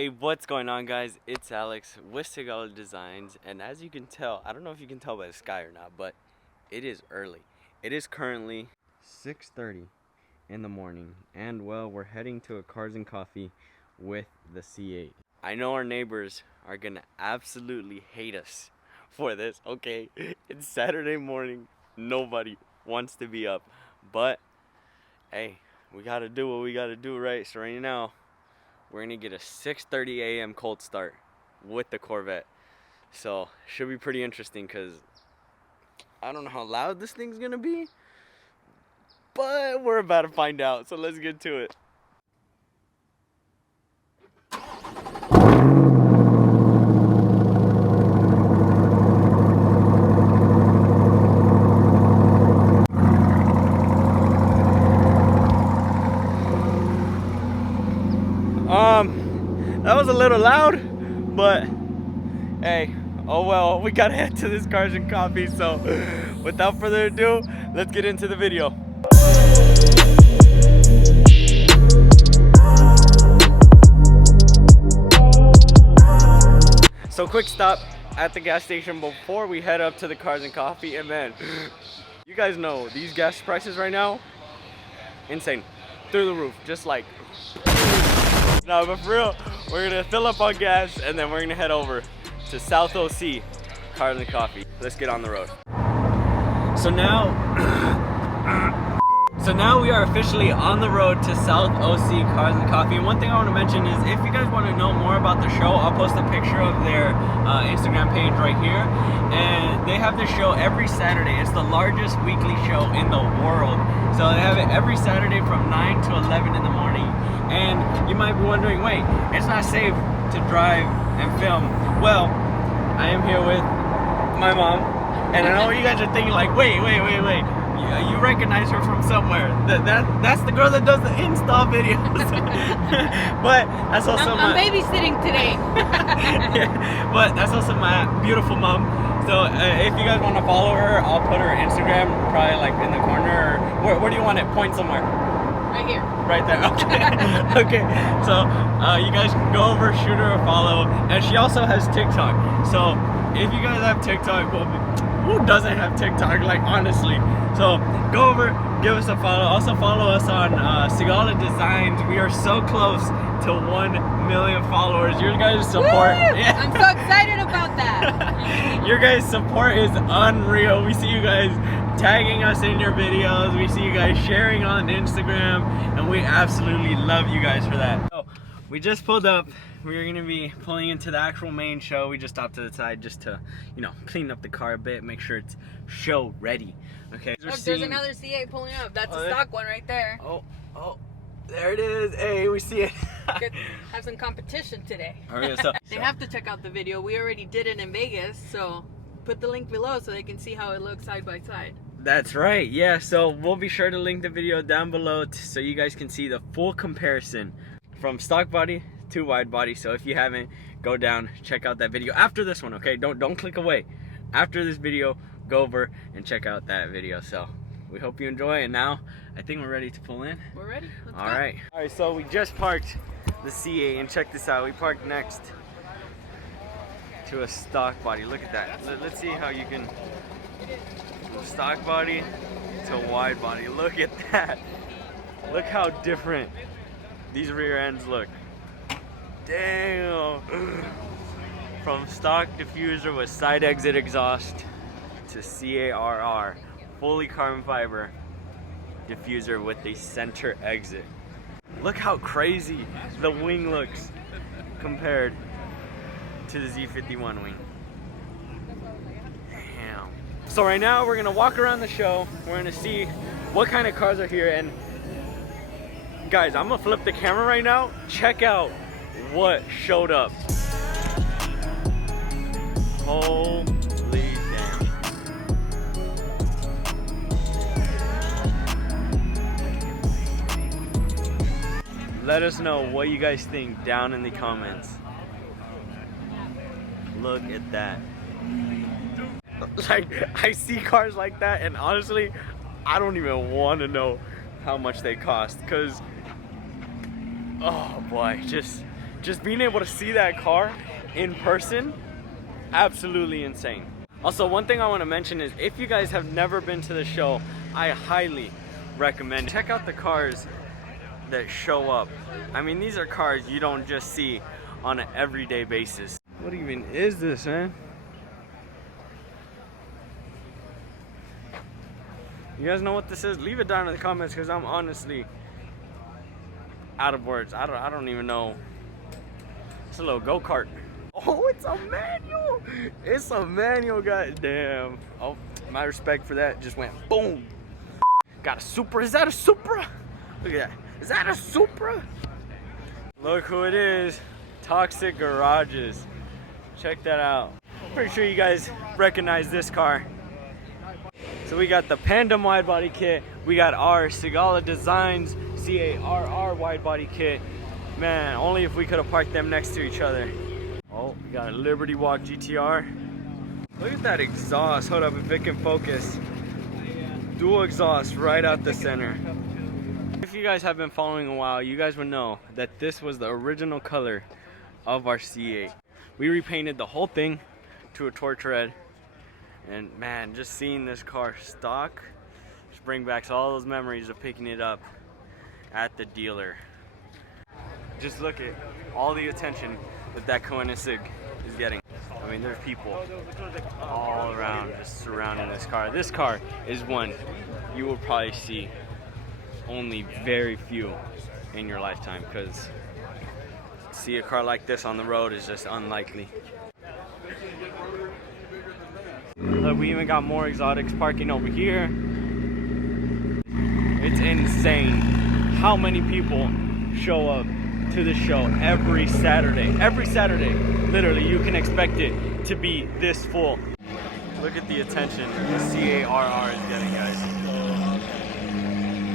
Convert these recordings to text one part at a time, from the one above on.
Hey, what's going on, guys? It's Alex with Sigala Designs, and as you can tell, I don't know if you can tell by the sky or not, but it is early. It is currently 6:30 in the morning, and well, we're heading to a Cars and Coffee with the C8. I know our neighbors are gonna absolutely hate us for this, okay? It's Saturday morning, nobody wants to be up, but hey, we gotta do what we gotta do, right? So right now, we're gonna get a 6:30 a.m. cold start with the Corvette. So should be pretty interesting because I don't know how loud this thing's gonna be, but we're about to find out. So let's get to it. That was a little loud, but hey, oh well, we gotta head to this Cars and Coffee. So without further ado, let's get into the video. So quick stop at the gas station before we head up to the Cars and Coffee, and then you guys know these gas prices right now, insane, through the roof, just like. No, but for real, we're gonna fill up on gas and then we're gonna head over to South OC Cars and Coffee. Let's get on the road. So now we are officially on the road to South OC Cars and Coffee. And one thing I want to mention is if you guys want to know more about the show, I'll post a picture of their Instagram page right here. And they have this show every Saturday. It's the largest weekly show in the world. So they have it every Saturday from 9 to 11 in the morning. And you might be wondering, wait, it's not safe to drive and film. Well, I am here with my mom. And I know you guys are thinking like, wait. You recognize her from somewhere. That's the girl that does the install videos. But that's also I'm babysitting today. Yeah, but that's also my beautiful mom. So if you guys want to follow her, I'll put her Instagram probably like in the corner. Or where do you want it? Point somewhere. Right here. Right there. Okay. Okay. So you guys can go over, shoot her a follow, and she also has TikTok. So if you guys have TikTok, well, who doesn't have TikTok? Like honestly. So go over, give us a follow. Also follow us on Sigala Designs. We are so close to 1 million followers. Your guys' support. Yeah. I'm so excited about that. Your guys' support is unreal. We see you guys tagging us in your videos. We see you guys sharing on Instagram, and we absolutely love you guys for that. So we just pulled up. We're gonna be pulling into the actual main show. We just stopped to the side just to, you know, clean up the car a bit, make sure it's show ready. Okay. Look, there's another C8 pulling up. That's a stock one right there. Oh, there it is. Hey, we see it. Have some competition today. Okay, They have to check out the video. We already did it in Vegas, so put the link below so they can see how it looks side by side. That's right, yeah, so we'll be sure to link the video down below so you guys can see the full comparison from stock body to wide body. So if you haven't, go down, check out that video after this one, okay? Don't click away. After this video, go over and check out that video. So we hope you enjoy, and now I think we're ready to pull in. We're ready. Let's go. Alright, so we just parked the C8, and check this out. We parked next to a stock body. Look at that. Let's see how you can stock body to wide body. Look at that. Look how different these rear ends look. Damn. From stock diffuser with side exit exhaust to C8RR fully carbon fiber diffuser with a center exit. Look how crazy the wing looks compared to the Z51 wing. So right now we're gonna walk around the show. We're gonna see what kind of cars are here, and guys, I'm gonna flip the camera right now. Check out what showed up. Holy damn. Let us know what you guys think down in the comments. Look at that. Like, I see cars like that, and honestly, I don't even want to know how much they cost, because oh boy, just just being able to see that car in person, absolutely insane. Also, one thing I want to mention is if you guys have never been to the show, I highly recommend check out the cars that show up. I mean, these are cars you don't just see on an everyday basis. What even is this, man? You guys know what this is? Leave it down in the comments, because I'm honestly out of words. I don't even know. It's a little go-kart. Oh, it's a manual. It's a manual, goddamn. Oh, my respect for that just went boom. Got a Supra. Is that a Supra? Look at that. Is that a Supra? Look who it is. Toxic Garages. Check that out. Pretty sure you guys recognize this car. So we got the Pandem wide body kit. We got our Sigala Designs C8RR wide body kit. Man, only if we could have parked them next to each other. Oh, we got a Liberty Walk GTR. Look at that exhaust. Hold up, if it can focus. Dual exhaust right out the center. If you guys have been following a while, you guys would know that this was the original color of our C8. We repainted the whole thing to a torch red. And man, just seeing this car stock just brings back all those memories of picking it up at the dealer. Just look at all the attention that Koenigsegg is getting. I mean, there's people all around just surrounding this car. This car is one you will probably see only very few in your lifetime, because see a car like this on the road is just unlikely. Look, we even got more exotics parking over here. It's insane how many people show up to the show every Saturday. Every Saturday, literally, you can expect it to be this full. Look at the attention the C8RR is getting, guys.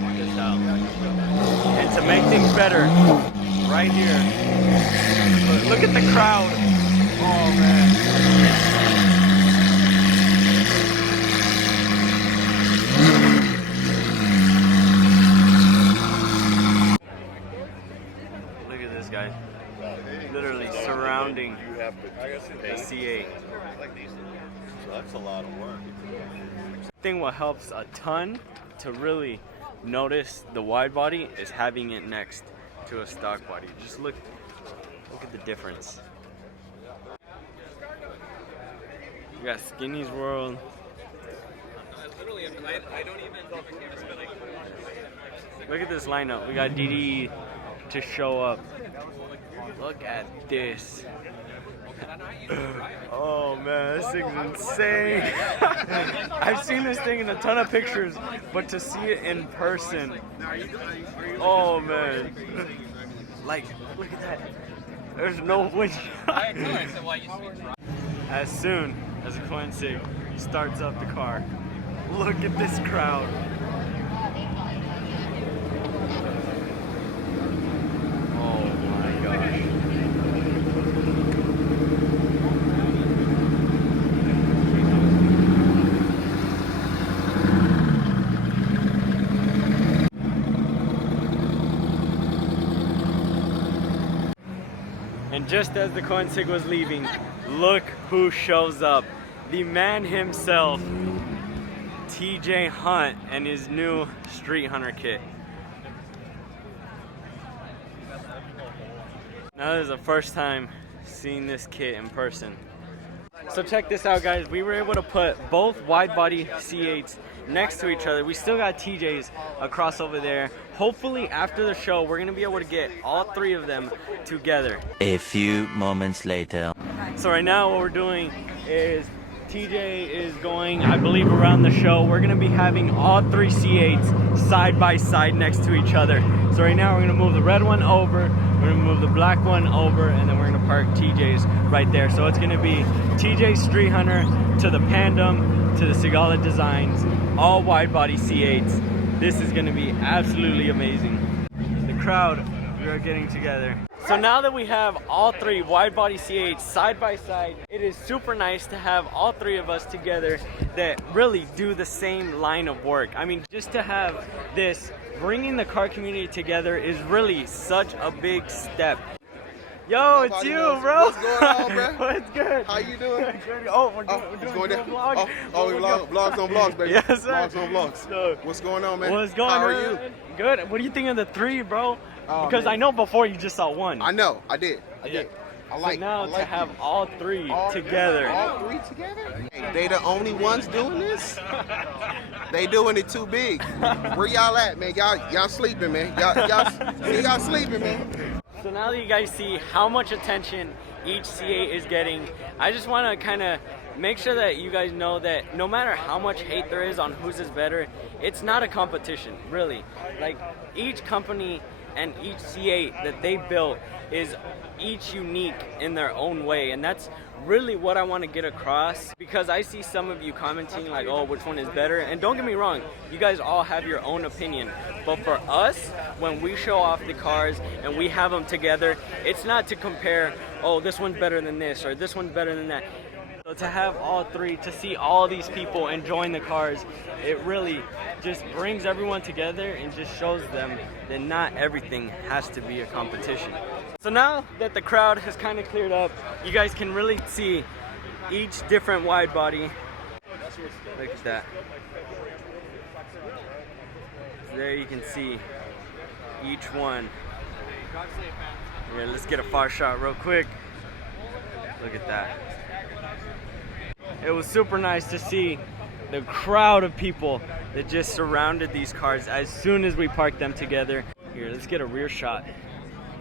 Check this out. And to make things better, right here, look at the crowd. Oh man. Guys, literally surrounding the C8. So that's a lot of work. The thing what helps a ton to really notice the wide body is having it next to a stock body. Just look at the difference. We got Skinny's World. Look at this lineup. We got DD to show up. Look at this. Oh man, this thing's insane. I've seen this thing in a ton of pictures, but to see it in person, oh man. Like, look at that. There's no wind. As soon as a Koenigsegg starts up the car, look at this crowd. And just as the Koenigsegg was leaving, look who shows up. The man himself, TJ Hunt, and his new Street Hunter kit. Now this is the first time seeing this kit in person. So check this out, guys. We were able to put both wide body C8s next to each other. We still got TJs across over there. Hopefully after the show, we're gonna be able to get all three of them together. A few moments later. So right now what we're doing is TJ is going, I believe, around the show. We're gonna be having all three C8s side by side next to each other. So right now we're gonna move the red one over, we're gonna move the black one over, and then we're gonna park TJ's right there. So it's gonna be TJ Street Hunter to the Pandem to the Sigala Designs, all wide body C8s. This is gonna be absolutely amazing. The crowd, we are getting together. So now that we have all three wide body C8s side by side, it is super nice to have all three of us together that really do the same line of work. I mean, just to have this, bringing the car community together is really such a big step. Yo, it's Nobody you, knows. bro. What's going on, bro? What's good? How you doing? Good. Oh, we're What's doing going a on? vlog. Oh, we vlogs on vlogs, baby. Yes, sir. Vlogs on vlogs. So, What's going on, man? what's going on? How are you? Good. What do you think of the 3, bro? Oh, Because man. I know before you just saw 1. I know. I did. Yeah. I like. So now I like to have it. all 3 All- together. All 3 together? Hey, they the only ones doing this? They doing it too big. Where y'all at, man? Y'all sleeping, man. Y'all sleeping, man. So now that you guys see how much attention each C8 is getting, I just want to kind of make sure that you guys know that no matter how much hate there is on whose is better, it's not a competition, really. Like, each company and each C8 that they built is each unique in their own way, and that's really what I want to get across, because I see some of you commenting like, oh, which one is better, and don't get me wrong, you guys all have your own opinion, but for us, when we show off the cars and we have them together, it's not to compare, oh, this one's better than this or this one's better than that. So to have all 3, to see all these people enjoying the cars, it really just brings everyone together and just shows them that not everything has to be a competition. So now that the crowd has kind of cleared up, you guys can really see each different wide body. Look at that. So there you can see each one. Here, let's get a far shot real quick. Look at that. It was super nice to see the crowd of people that just surrounded these cars as soon as we parked them together. Here, let's get a rear shot.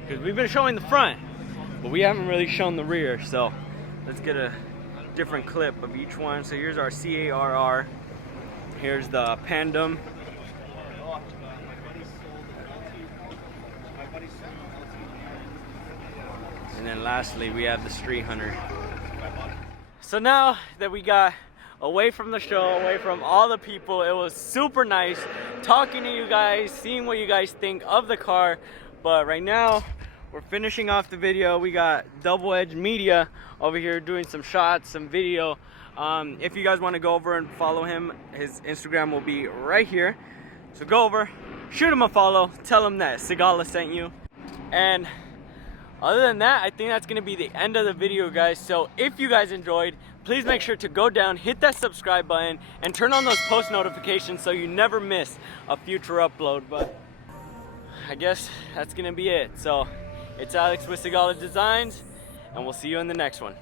Because we've been showing the front, but we haven't really shown the rear. So let's get a different clip of each one. So here's our C8RR. Here's the Pandem. And then lastly, we have the Street Hunter. So now that we got away from the show, away from all the people, it was super nice talking to you guys, seeing what you guys think of the car. But right now, we're finishing off the video. We got Double Edge Media over here doing some shots, some video. If you guys want to go over and follow him, his Instagram will be right here. So go over, shoot him a follow, tell him that Sigala sent you. And other than that, I think that's going to be the end of the video, guys. So if you guys enjoyed, please make sure to go down, hit that subscribe button, and turn on those post notifications so you never miss a future upload. But I guess that's going to be it. So it's Alex with Sigala Designs, and we'll see you in the next one.